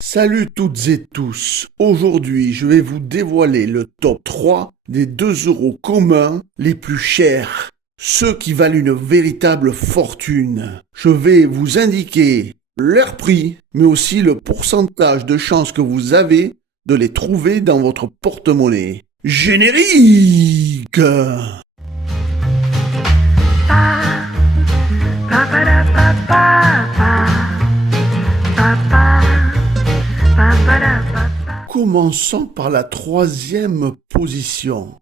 Salut toutes et tous, aujourd'hui je vais vous dévoiler le top 3 des 2 euros communs les plus chers, ceux qui valent une véritable fortune. Je vais vous indiquer leur prix, mais aussi le pourcentage de chances que vous avez de les trouver dans votre porte-monnaie. Générique! Commençons par la 3e position.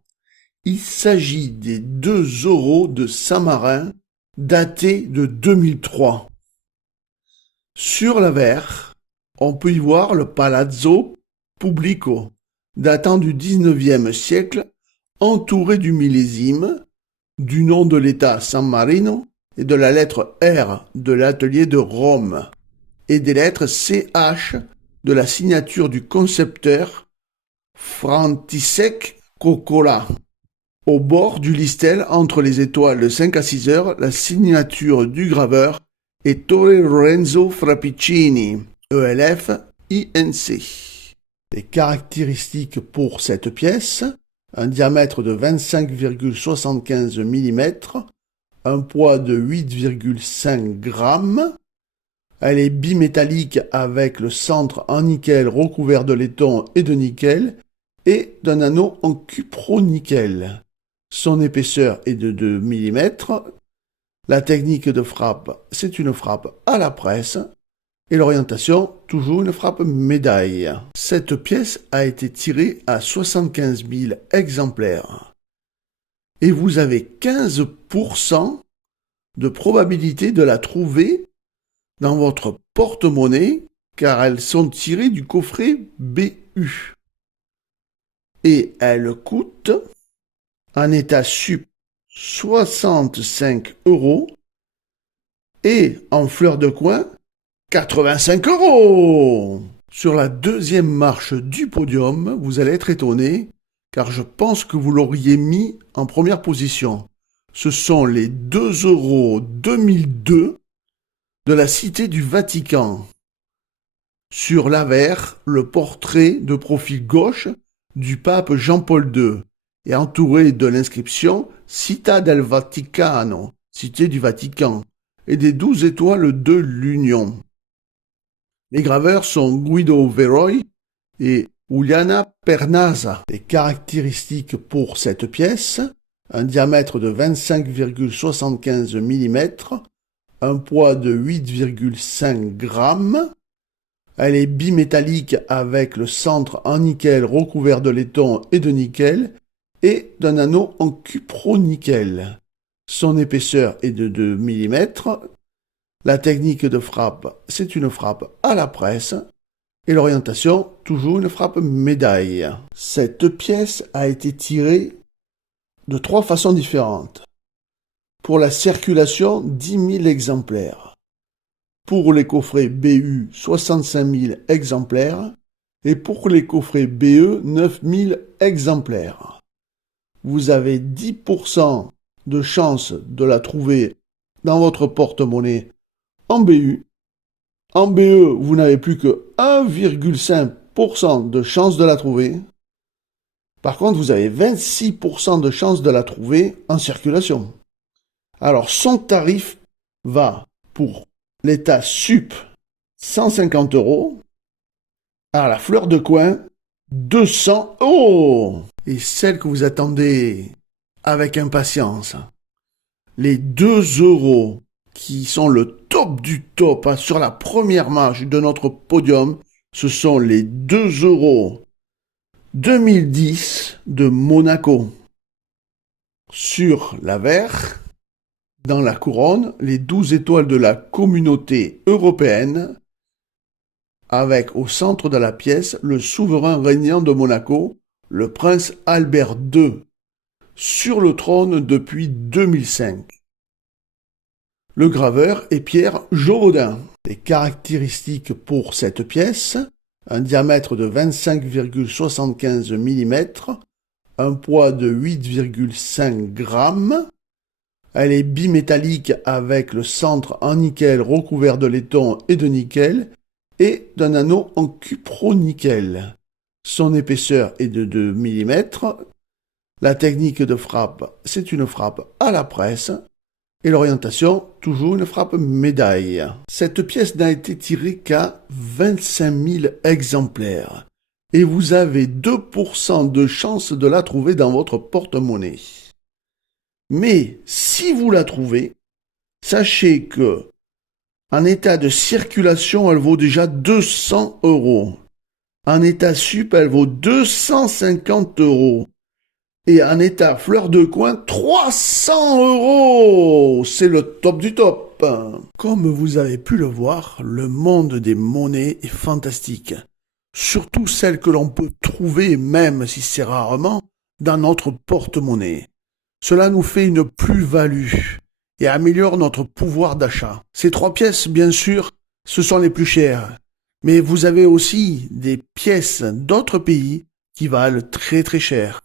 Il s'agit des 2 euros de Saint-Marin datés de 2003. Sur l'avers, on peut y voir le Palazzo Pubblico, datant du 19e siècle, entouré du millésime, du nom de l'État San Marino et de la lettre R de l'atelier de Rome, et des lettres CH de la signature du concepteur František Kokola. Au bord du listel, entre les étoiles de 5 à 6 heures, la signature du graveur est Torre Lorenzo Frappicini, ELF INC. Les caractéristiques pour cette pièce: un diamètre de 25,75 mm, un poids de 8,5 g. Elle est bimétallique avec le centre en nickel recouvert de laiton et de nickel et d'un anneau en cupronickel. Son épaisseur est de 2 mm. La technique de frappe, c'est une frappe à la presse. Et l'orientation, toujours une frappe médaille. Cette pièce a été tirée à 75 000 exemplaires. Et vous avez 15% de probabilité de la trouver dans votre porte-monnaie, car elles sont tirées du coffret BU. Et elles coûtent, en état sup, 65 € et en fleur de coin, 85 €. Sur la 2e marche du podium, vous allez être étonné, car je pense que vous l'auriez mis en première position. Ce sont les 2 € 2002 de la Cité du Vatican. Sur l'avers, le portrait de profil gauche du pape Jean-Paul II est entouré de l'inscription Città del Vaticano, Cité du Vatican, et des 12 étoiles de l'Union. Les graveurs sont Guido Veroi et Uliana Pernasa. Les caractéristiques pour cette pièce: un diamètre de 25,75 mm, un poids de 8,5 g. Elle est bimétallique avec le centre en nickel recouvert de laiton et de nickel et d'un anneau en cupronickel. Son épaisseur est de 2 mm. La technique de frappe, c'est une frappe à la presse. Et l'orientation, toujours une frappe médaille. Cette pièce a été tirée de 3 façons différentes. Pour la circulation, 10 000 exemplaires. Pour les coffrets BU, 65 000 exemplaires. Et pour les coffrets BE, 9 000 exemplaires. Vous avez 10% de chance de la trouver dans votre porte-monnaie en BU. En BE, vous n'avez plus que 1,5% de chance de la trouver. Par contre, vous avez 26% de chance de la trouver en circulation. Alors, son tarif va pour l'état sup 150 €, à la fleur de coin 200 €. Et celle que vous attendez avec impatience, les 2 € qui sont le top du top sur la première marche de notre podium, ce sont les 2 € 2010 de Monaco. Sur l'avers, dans la couronne, les 12 étoiles de la communauté européenne, avec au centre de la pièce le souverain régnant de Monaco, le prince Albert II, sur le trône depuis 2005. Le graveur est Pierre Jorodin. Les caractéristiques pour cette pièce: un diamètre de 25,75 mm, un poids de 8,5 g. Elle est bimétallique avec le centre en nickel recouvert de laiton et de nickel et d'un anneau en cupro-nickel. Son épaisseur est de 2 mm. La technique de frappe, c'est une frappe à la presse. Et l'orientation, toujours une frappe médaille. Cette pièce n'a été tirée qu'à 25 000 exemplaires. Et vous avez 2% de chance de la trouver dans votre porte-monnaie. Mais si vous la trouvez, sachez que en état de circulation, elle vaut déjà 200 €. En état sup, elle vaut 250 €. Et en état fleur de coin, 300 €. C'est le top du top. Comme vous avez pu le voir, le monde des monnaies est fantastique. Surtout celles que l'on peut trouver, même si c'est rarement, dans notre porte-monnaie. Cela nous fait une plus-value et améliore notre pouvoir d'achat. Ces 3 pièces, bien sûr, ce sont les plus chères. Mais vous avez aussi des pièces d'autres pays qui valent très très cher.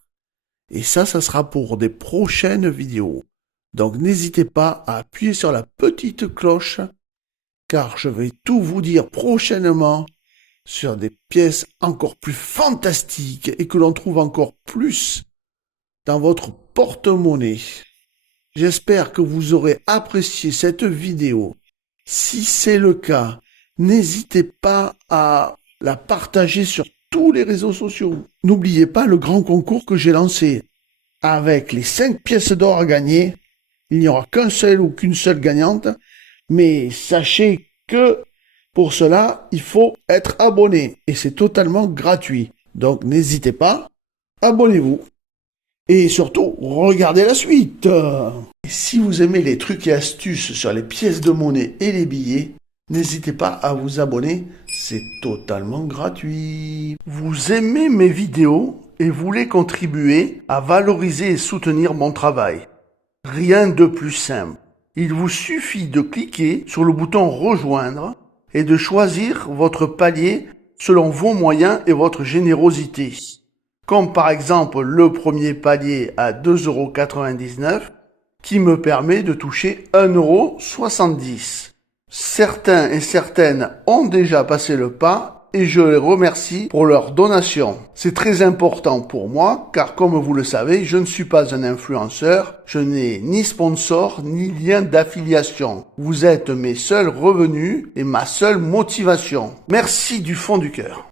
Et ça sera pour des prochaines vidéos. Donc n'hésitez pas à appuyer sur la petite cloche, car je vais tout vous dire prochainement sur des pièces encore plus fantastiques et que l'on trouve encore plus dans votre porte-monnaie. J'espère que vous aurez apprécié cette vidéo. Si c'est le cas, n'hésitez pas à la partager sur tous les réseaux sociaux. N'oubliez pas le grand concours que j'ai lancé. Avec les 5 pièces d'or à gagner, il n'y aura qu'un seul ou qu'une seule gagnante. Mais sachez que pour cela, il faut être abonné. Et c'est totalement gratuit. Donc n'hésitez pas, abonnez-vous. Et surtout, regardez la suite. Et si vous aimez les trucs et astuces sur les pièces de monnaie et les billets, n'hésitez pas à vous abonner, c'est totalement gratuit. Vous aimez mes vidéos et voulez contribuer à valoriser et soutenir mon travail. Rien de plus simple. Il vous suffit de cliquer sur le bouton rejoindre et de choisir votre palier selon vos moyens et votre générosité. Comme par exemple le premier palier à 2,99 € qui me permet de toucher 1,70 €. Certains et certaines ont déjà passé le pas et je les remercie pour leur donation. C'est très important pour moi car comme vous le savez, je ne suis pas un influenceur, je n'ai ni sponsor ni lien d'affiliation. Vous êtes mes seuls revenus et ma seule motivation. Merci du fond du cœur.